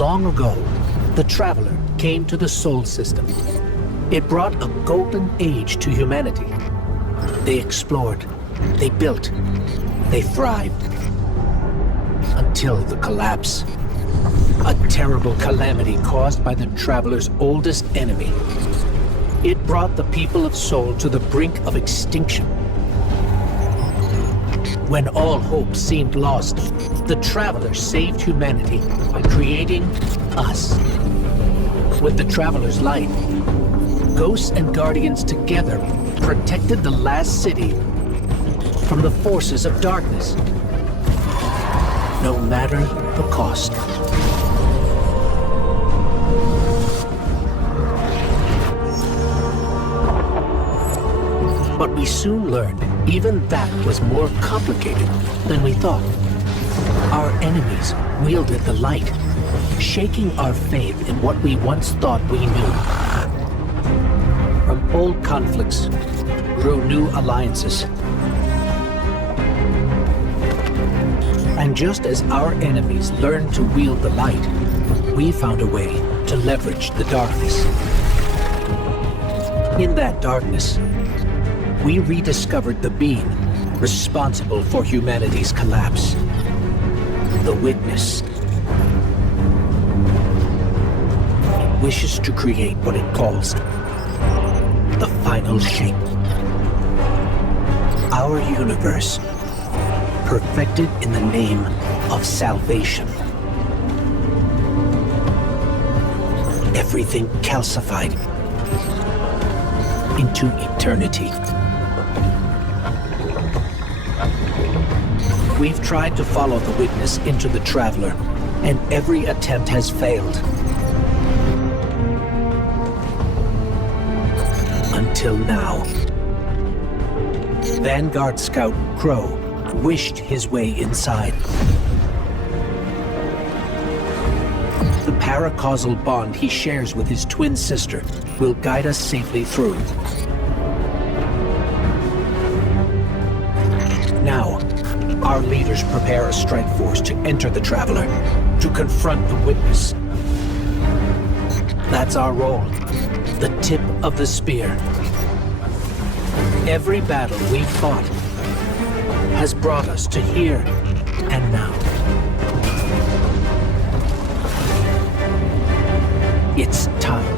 Long ago, the Traveler came to the Sol system. It brought a golden age to humanity. They explored, they built, they thrived. Until the collapse. A terrible calamity caused by the Traveler's oldest enemy. It brought the people of Sol to the brink of extinction. When all hope seemed lost, the Traveler saved humanity by creating us. With the Traveler's light, Ghosts and Guardians together protected the last city from the forces of darkness, no matter the cost. But we soon learned even that was more complicated than we thought. Our enemies wielded the light, shaking our faith in what we once thought we knew. From old conflicts grew new alliances. And just as our enemies learned to wield the light, we found a way to leverage the darkness. In that darkness, we rediscovered the being responsible for humanity's collapse. The Witness. It wishes to create what it calls the final shape. Our universe, perfected in the name of salvation. Everything calcified into eternity. We've tried to follow the Witness into the Traveler, and every attempt has failed. Until now. Vanguard Scout Crow wished his way inside. The paracausal bond he shares with his twin sister will guide us safely through. Now, our leaders prepare a strike force to enter the Traveler, to confront the Witness. That's our role, the tip of the spear. Every battle we've fought has brought us to here and now. It's time.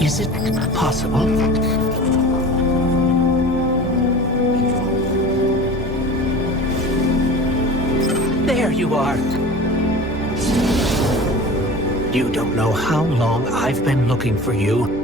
Is it possible? There you are! You don't know how long I've been looking for you.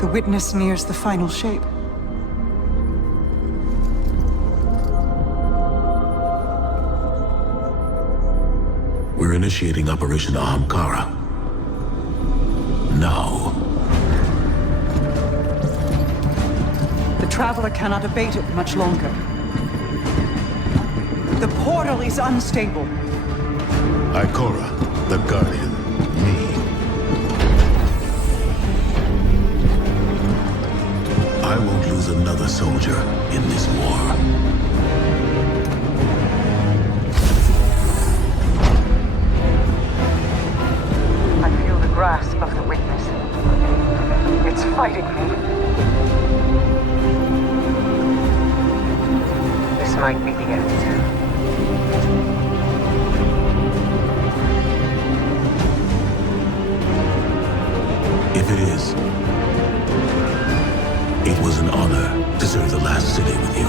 The witness nears the final shape. We're initiating Operation Ahamkara. Now. The Traveler cannot abate it much longer. The portal is unstable. Ikora, the Guardian, me. I won't lose another soldier in this war. I feel the grasp of the witness. It's fighting me. This might be the end. If it is, it was an honor to serve the last city with you.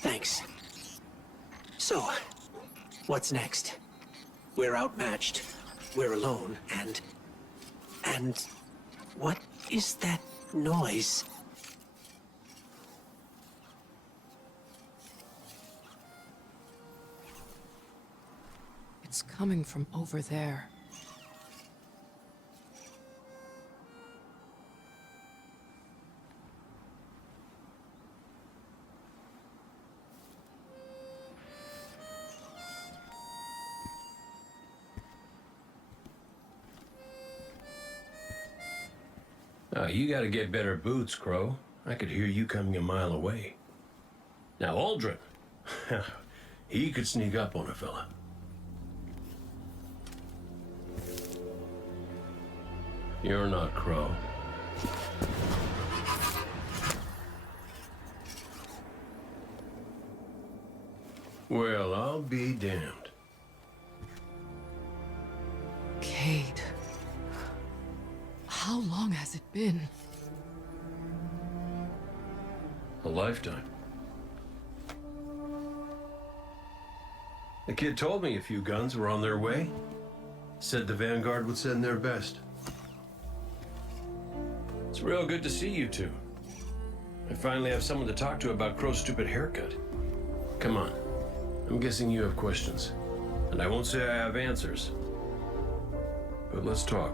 Thanks. So, what's next? We're outmatched. We're alone, and... what is that noise? It's coming from over there. You gotta get better boots, Crow. I could hear you coming a mile away. Now, Aldrin, he could sneak up on a fella. You're not Crow. Well, I'll be damned. Cade. How long has it been? A lifetime. The kid told me a few guns were on their way. Said the Vanguard would send their best. It's real good to see you two. I finally have someone to talk to about Crow's stupid haircut. Come on. I'm guessing you have questions. And I won't say I have answers. But let's talk.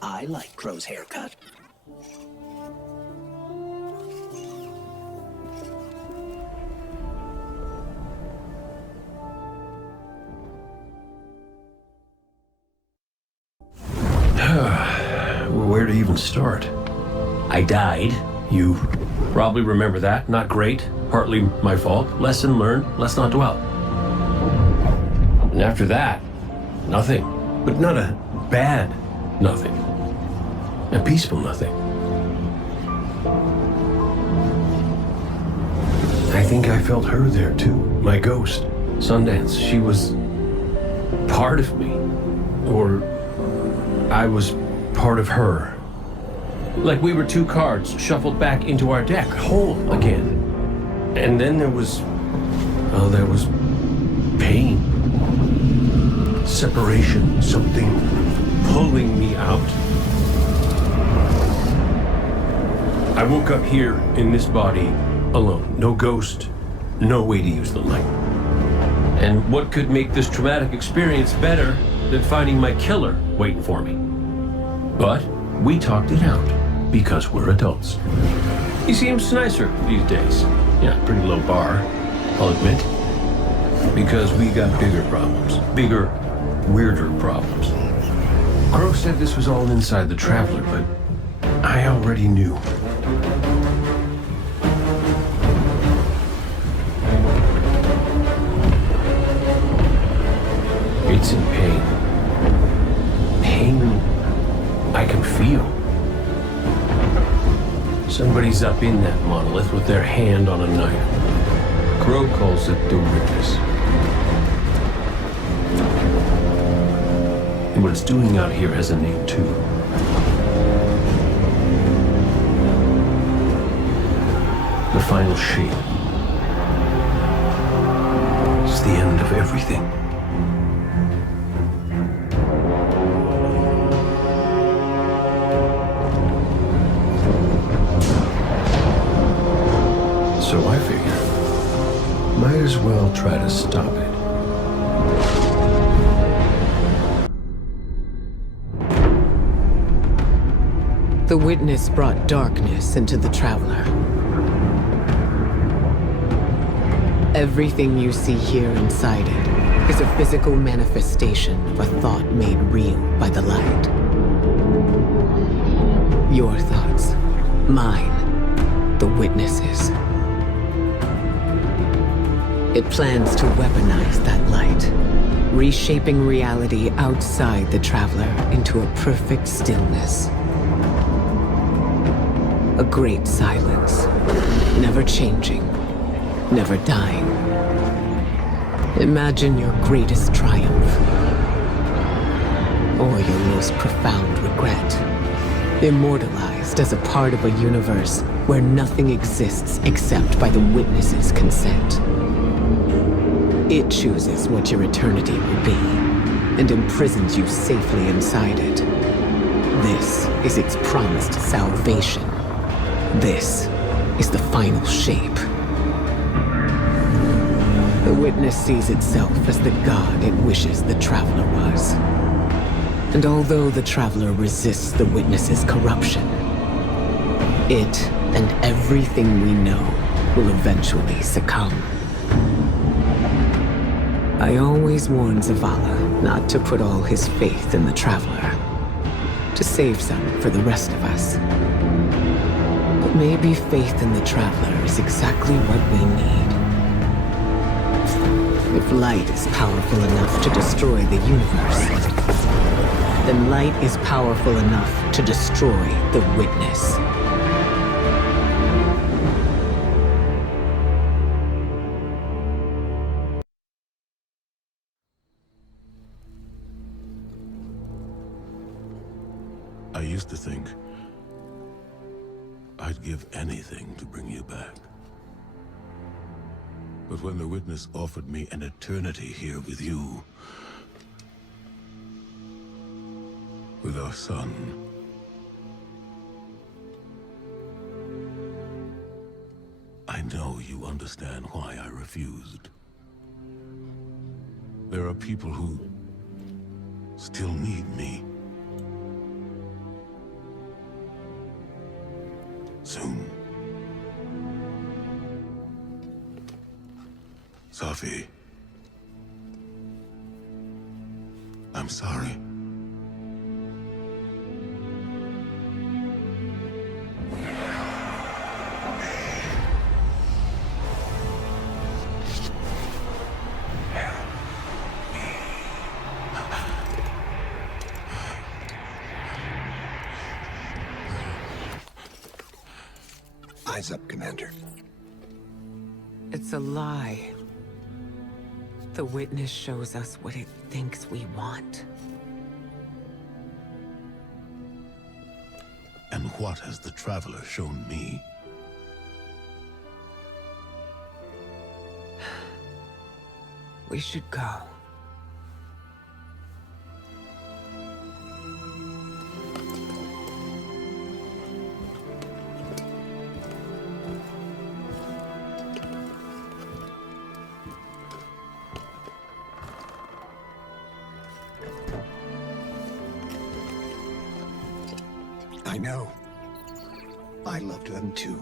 I like Crow's haircut. Where to even start? I died. You probably remember that. Not great. Partly my fault. Lesson learned. Let's not dwell. And after that, nothing. But not a bad nothing. A peaceful nothing. I think I felt her there too. My ghost. Sundance. She was part of me. Or I was part of her. Like we were two cards shuffled back into our deck, whole again. And then there was pain. Separation, something pulling me out. I woke up here in this body alone. No ghost, no way to use the light. And what could make this traumatic experience better than finding my killer waiting for me? But we talked it out because we're adults. He seems nicer these days. Yeah, pretty low bar, I'll admit. Because we got bigger problems. Bigger, weirder problems. Crow said this was all inside the Traveler, but I already knew. It's in pain. Pain I can feel. Somebody's up in that monolith with their hand on a knife. Crow calls it the Witness. And what it's doing out here has a name too. The final shape. It's the end of everything. So I figure, might as well try to stop it. The Witness brought darkness into the Traveler. Everything you see here inside it is a physical manifestation of a thought made real by the light. Your thoughts, mine, the Witness's. It plans to weaponize that light, reshaping reality outside the Traveler into a perfect stillness. A great silence, never changing, never dying. Imagine your greatest triumph, or your most profound regret, immortalized as a part of a universe where nothing exists except by the Witness's consent. It chooses what your eternity will be, and imprisons you safely inside it. This is its promised salvation. This is the final shape. The Witness sees itself as the god it wishes the Traveler was. And although the Traveler resists the Witness's corruption, it and everything we know will eventually succumb. I always warned Zavala not to put all his faith in the Traveler, to save some for the rest of us. But maybe faith in the Traveler is exactly what we need. If light is powerful enough to destroy the universe, then light is powerful enough to destroy the Witness. I used to think I'd give anything to bring you back. But when the Witness offered me an eternity here with you, with our son, I know you understand why I refused. There are people who still need me. Soon. Safi. I'm sorry. Eyes up, Commander. It's a lie. The Witness shows us what it thinks we want. And what has the Traveler shown me? We should go. I know. I loved them too.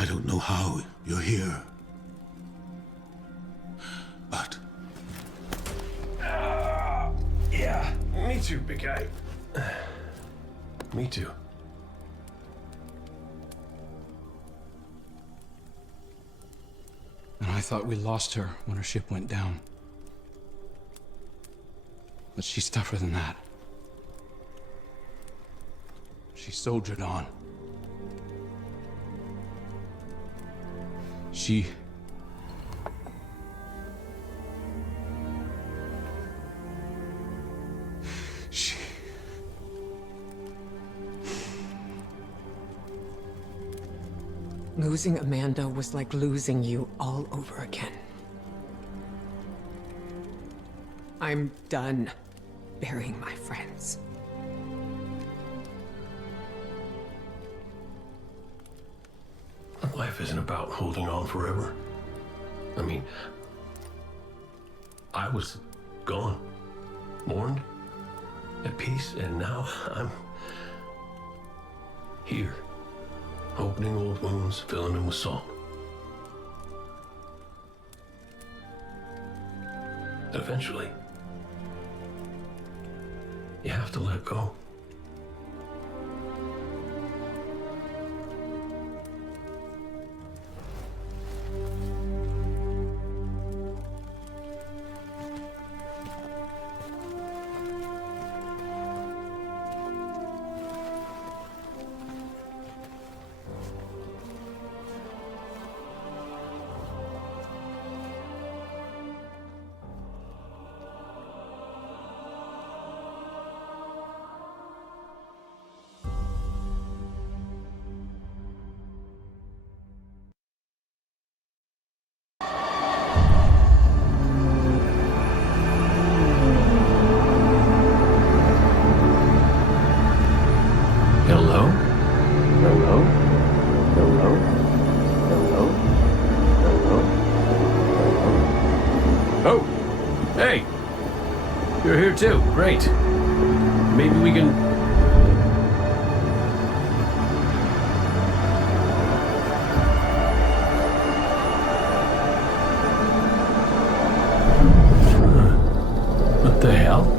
I don't know how you're here. But Yeah, me too, big guy. Me too. And I thought we lost her when her ship went down. But she's tougher than that. She soldiered on. She... Losing Amanda was like losing you all over again. I'm done burying my friends. Life isn't about holding on forever. I mean, I was gone, mourned, at peace, and now I'm here, opening old wounds, filling them with salt. Eventually, you have to let go. Hello? Hello? Hello? Hello? Hello? Oh! Hey! You're here too. Great. Maybe we can... What the hell?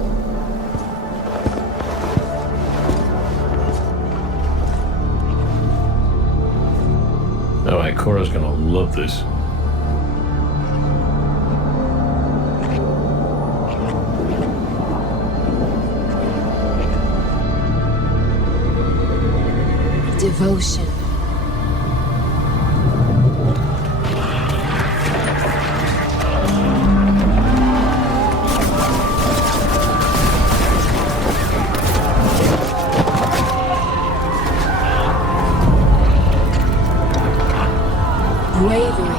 Alright, Cora's gonna love this. Devotion. Bravery.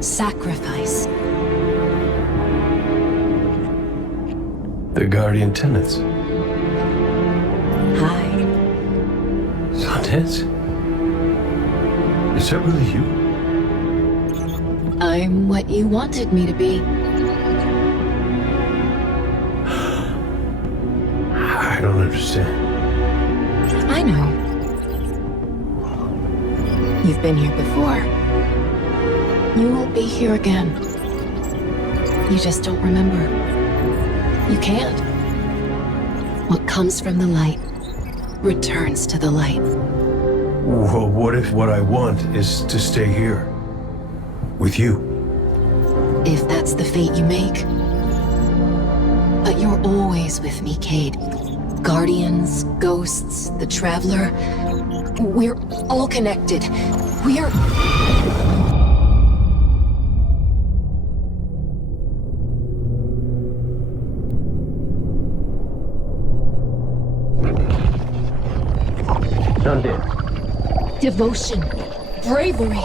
Sacrifice. The Guardian Tenants. Hi. Sundance? Is that really you? I'm what you wanted me to be. I don't understand. I know. You've been here before. You will be here again. You just don't remember. You can't. What comes from the light returns to the light. Well, what if what I want is to stay here? With you? If that's the fate you make. But you're always with me, Cade. Guardians, ghosts, the Traveler. We're all connected. We're... Devotion, bravery,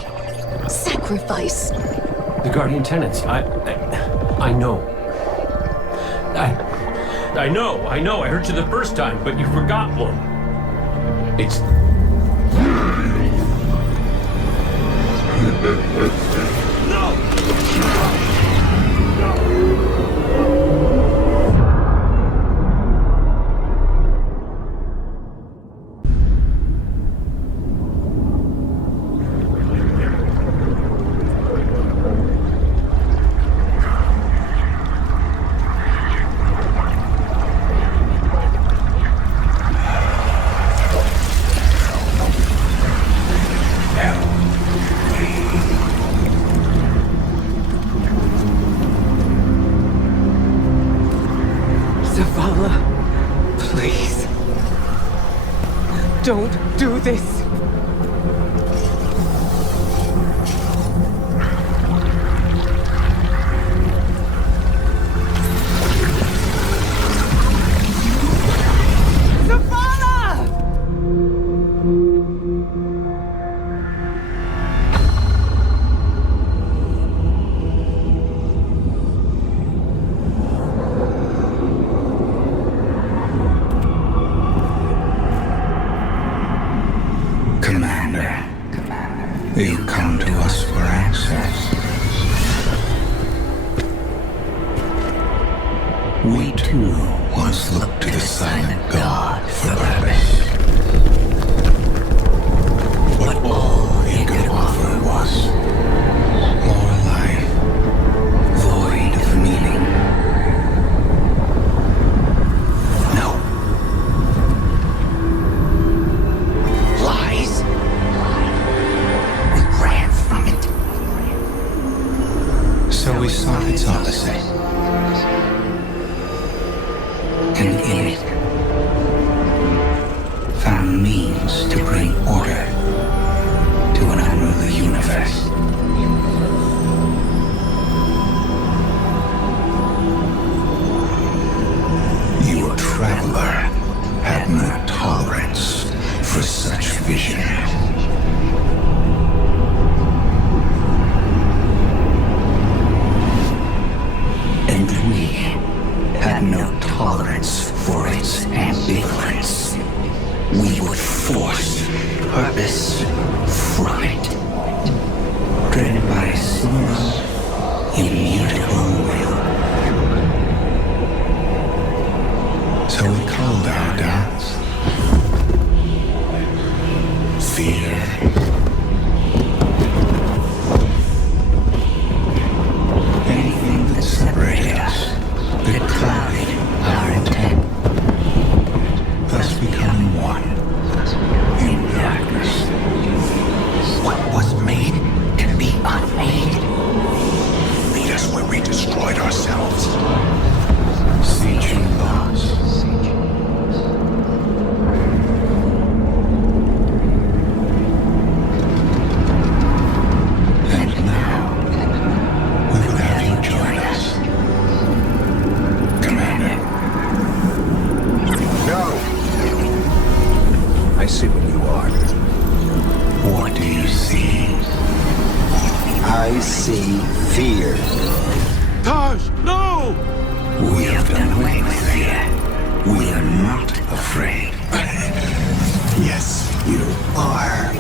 sacrifice. The Guardian Tenants. I know. I know. I heard you the first time, but you forgot one. It's... Don't do this! You come to us for access. We too once looked to the silent God for purpose. But all he could offer was more life, void of meaning. No. Lies. We ran from it. So we sought its opposite. And in it, found means to bring order to an unruly universe. You, a traveler, had no tolerance for such vision. And we had no tolerance for its ambivalence. We would force purpose from it, driven by a single, immutable will. So we called our doubts fear. Anything that separated us, that clouded our intent, thus becoming one in darkness. What was made can be unmade. Lead us where we destroyed ourselves. Sieging laws. And now, we will have you join us. Commander. No! I see what you are. What do you see? I see fear. Taj, no! We have done away with fear. We are not afraid. Yes, you are.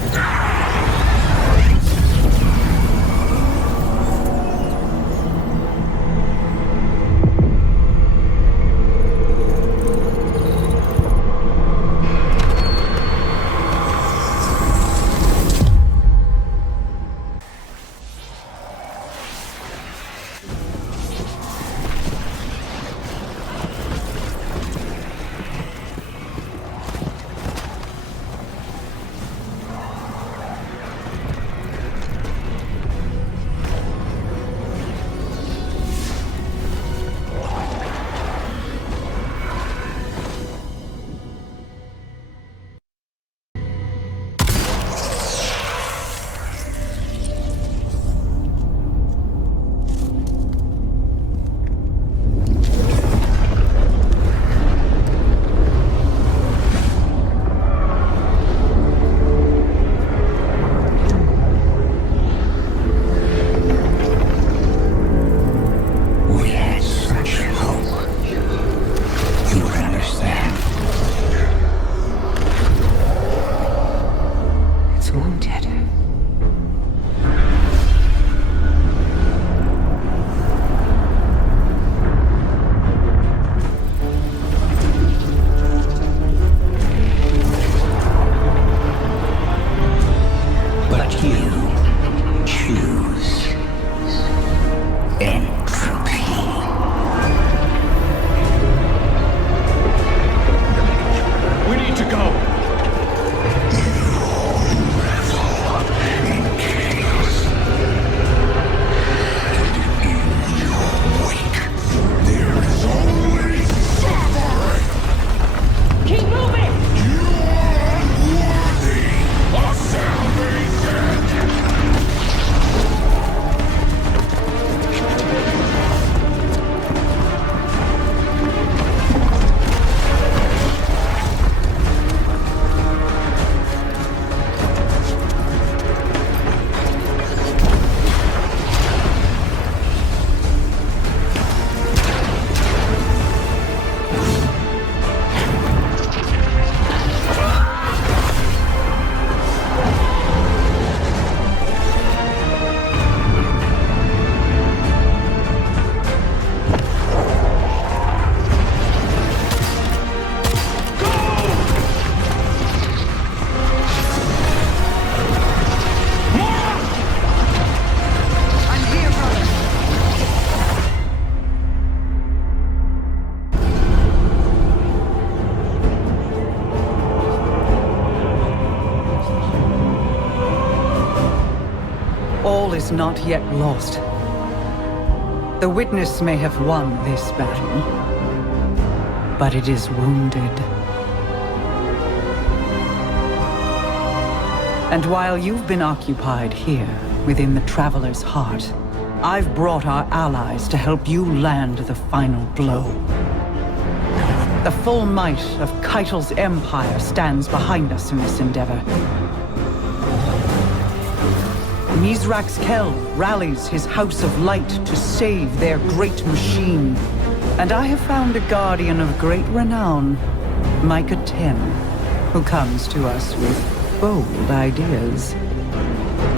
All is not yet lost. The Witness may have won this battle, but it is wounded. And while you've been occupied here, within the Traveler's heart, I've brought our allies to help you land the final blow. The full might of Keitel's empire stands behind us in this endeavor. Mithrax Kell rallies his House of Light to save their great machine. And I have found a guardian of great renown, Micah 10, who comes to us with bold ideas.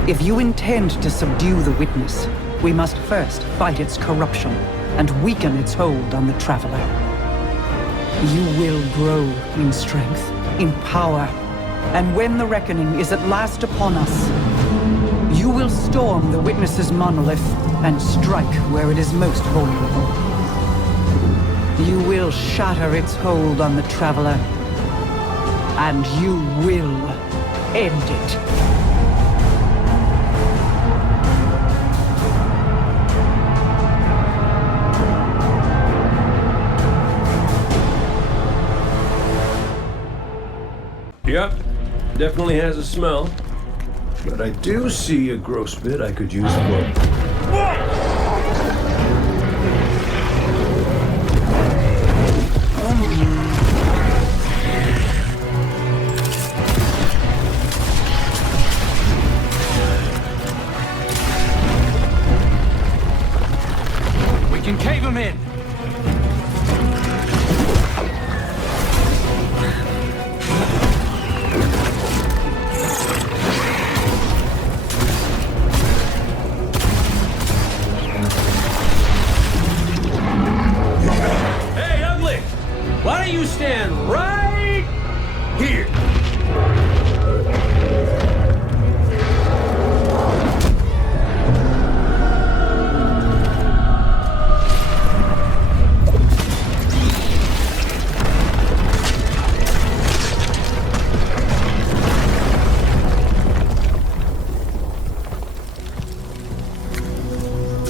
If you intend to subdue the Witness, we must first fight its corruption and weaken its hold on the Traveler. You will grow in strength, in power, and when the reckoning is at last upon us, you will storm the Witness's monolith and strike where it is most vulnerable. You will shatter its hold on the Traveler, and you will end it. Yep, definitely has a smell. But I do see a gross bit I could use for... We can cave him in! Why don't you stand right here?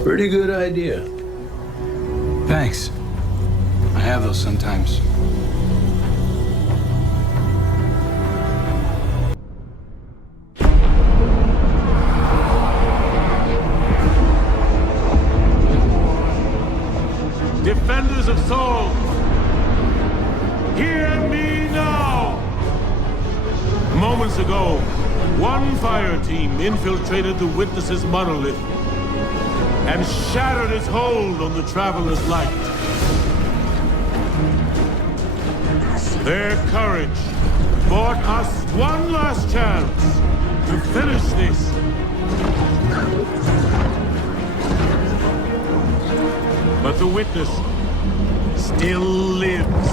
Pretty good idea. Thanks. I have those sometimes. Defenders of Sol, hear me now! Moments ago, one fire team infiltrated the Witness's monolith and shattered its hold on the Traveler's light. Their courage bought us one last chance to finish this. But the Witness still lives.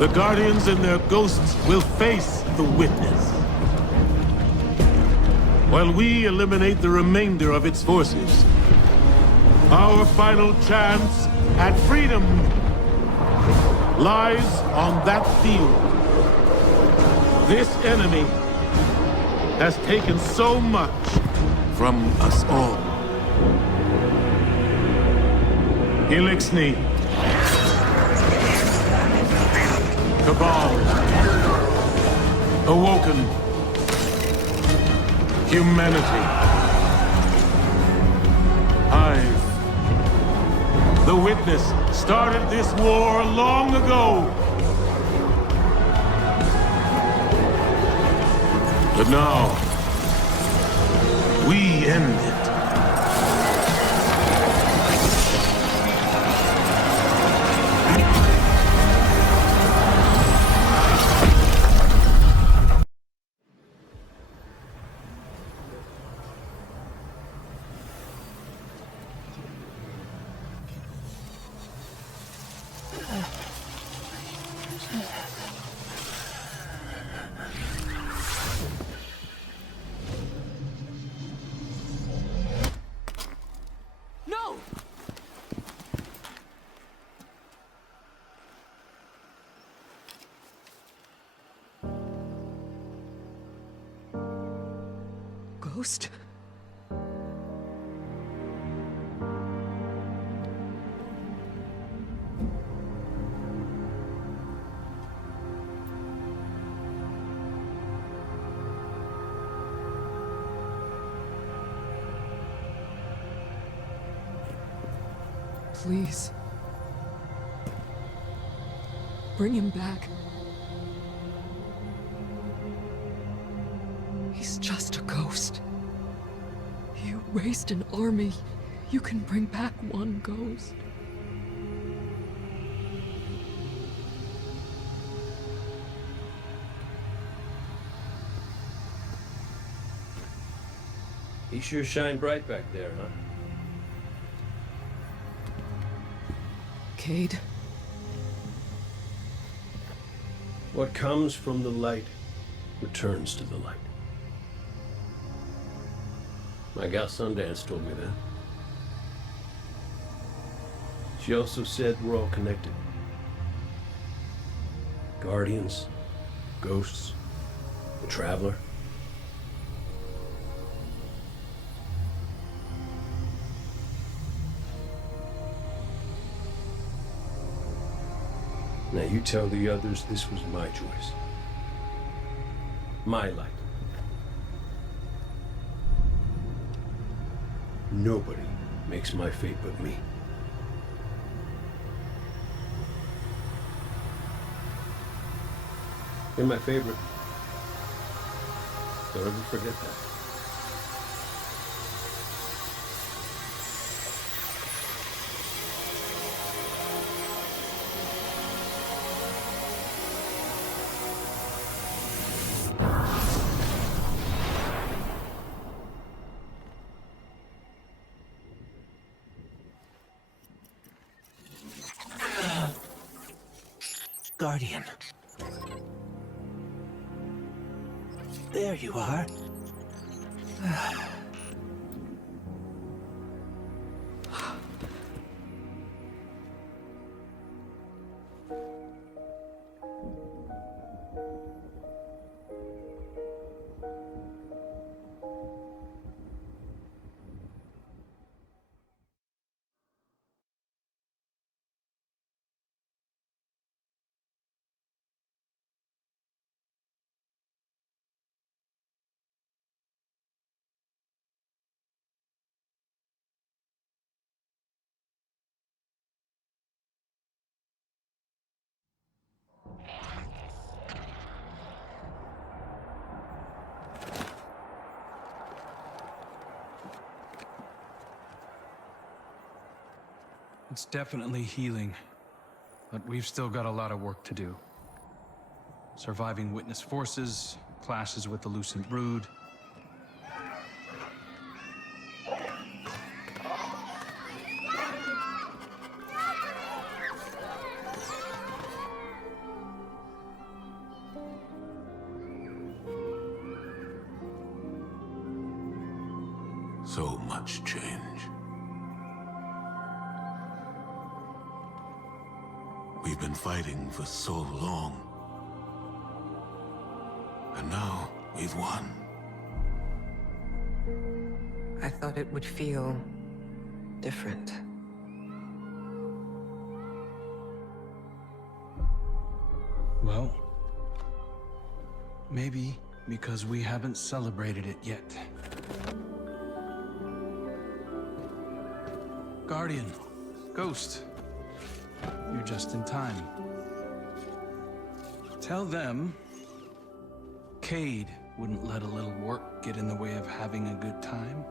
The Guardians and their ghosts will face the Witness, while we eliminate the remainder of its forces. Our final chance at freedom lies on that field. This enemy has taken so much from us all. Eliksni, Cabal, Awoken, humanity, Hive. The Witness started this war long ago. But now, we end it. ghost? Please. Bring him back. He's just a ghost. You raised an army. You can bring back one ghost. He sure shined bright back there, huh? Cade. What comes from the light returns to the light. My gal Sundance told me that. She also said we're all connected. Guardians, ghosts, the Traveler. Now you tell the others this was my choice. My light. Nobody makes my fate but me. You're my favorite. Don't ever forget that. Guardian. There you are. It's definitely healing, but we've still got a lot of work to do. Surviving Witness forces, clashes with the Lucent Brood. So much change. We've been fighting for so long. And now we've won. I thought it would feel different. Well, maybe because we haven't celebrated it yet. Guardian, Ghost, you're just in time. Tell them Cade wouldn't let a little work get in the way of having a good time.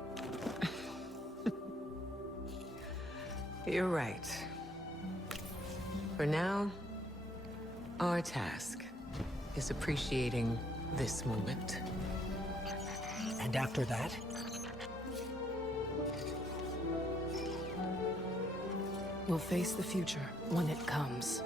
You're right. For now, our task is appreciating this moment. And after that? We'll face the future when it comes.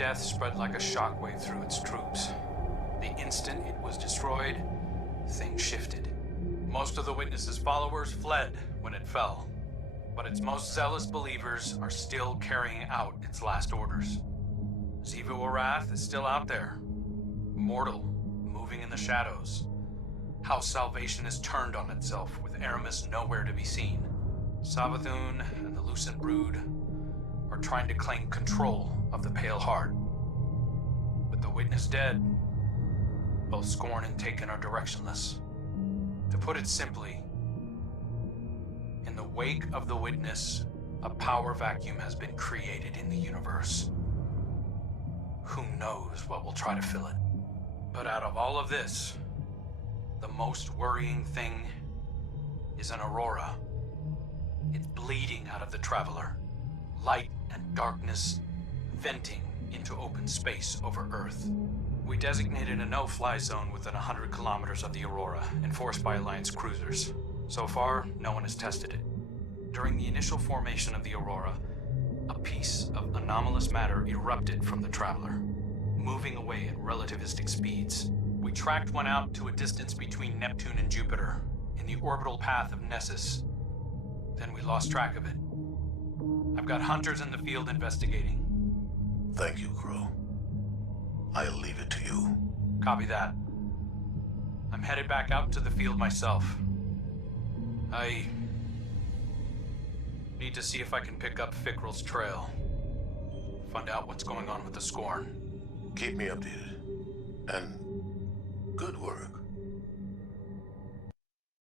death spread like a shockwave through its troops. The instant it was destroyed, things shifted. Most of the Witness's followers fled when it fell, but its most zealous believers are still carrying out its last orders. Xivu Arath is still out there, mortal, moving in the shadows. House Salvation is turned on itself, with Aramis nowhere to be seen. Savathun and the Lucent Brood are trying to claim control of the Pale Heart. With the Witness dead, both Scorn and Taken are directionless. To put it simply, in the wake of the Witness, a power vacuum has been created in the universe. Who knows what will try to fill it? But out of all of this, the most worrying thing is an Aurora. It's bleeding out of the Traveler. Light and darkness venting into open space over Earth. We designated a no-fly zone within 100 kilometers of the Aurora, enforced by Alliance cruisers. So far, no one has tested it. During the initial formation of the Aurora, a piece of anomalous matter erupted from the Traveler, moving away at relativistic speeds. We tracked one out to a distance between Neptune and Jupiter, in the orbital path of Nessus. Then we lost track of it. I've got hunters in the field investigating. Thank you, Crow. I'll leave it to you. Copy that. I'm headed back out to the field myself. I need to see if I can pick up Fickrell's trail. Find out what's going on with the Scorn. Keep me updated. And good work.